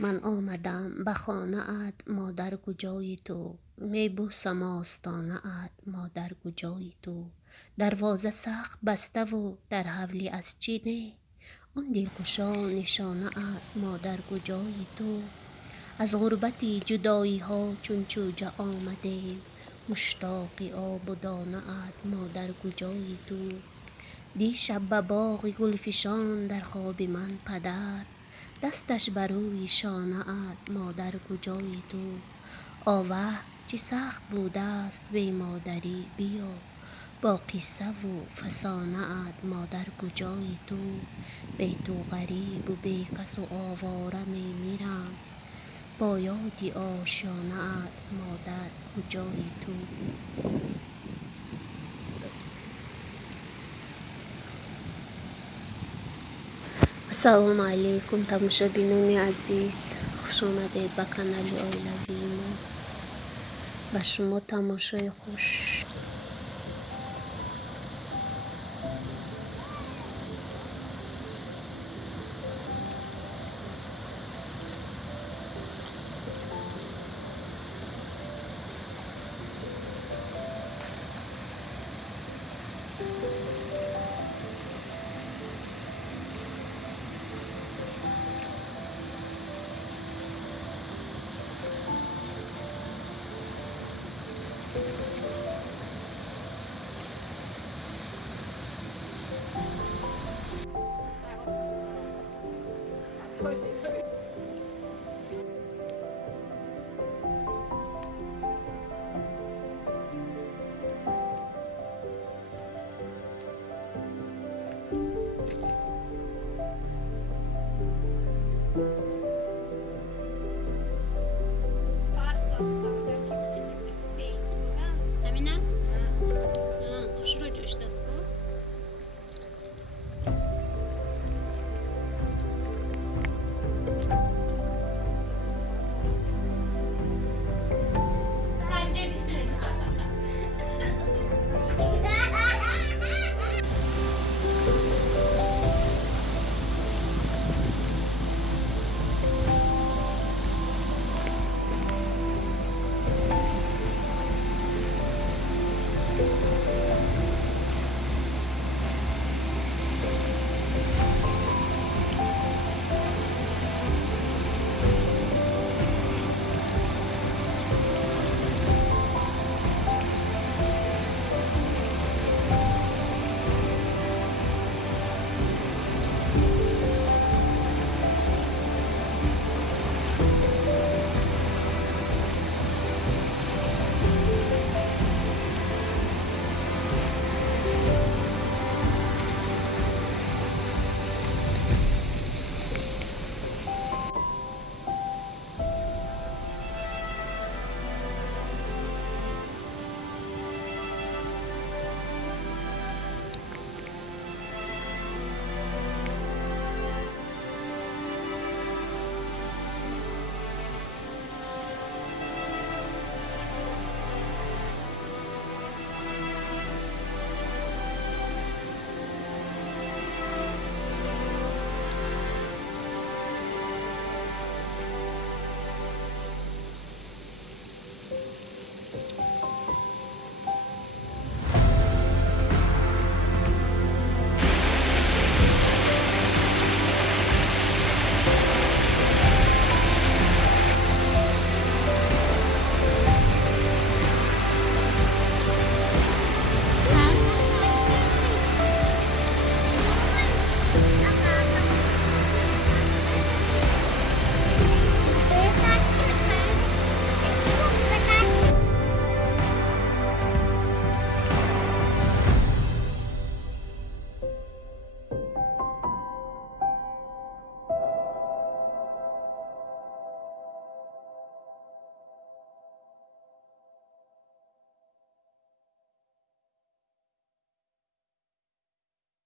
من آمدم به خانه ات مادر کجایی تو، می بوسم آستانه ات مادر کجایی تو. دروازه سخت بسته و در حولی از چی نه، آن دلگشا نشانه ات مادر کجایی تو. از غربتی جدایی ها چون چوجه آمدیم، مشتاق آب و دانه ات مادر کجایی تو. دیشب به باغ گلفشان در خواب من پدر، دستش بر روی شانه ات مادر کجایی تو. آوه چه سخت بوده است بی مادری، بیا با قصه و فسانه ات مادر کجایی تو. بی تو غریب و بی کس و آواره می میرم، با یاد آشیانه ات مادر کجایی تو. السلام علیکم تماشابینان عزیز، خوش آمدید به کانال آیلوی ما. به شما تماشای خوش.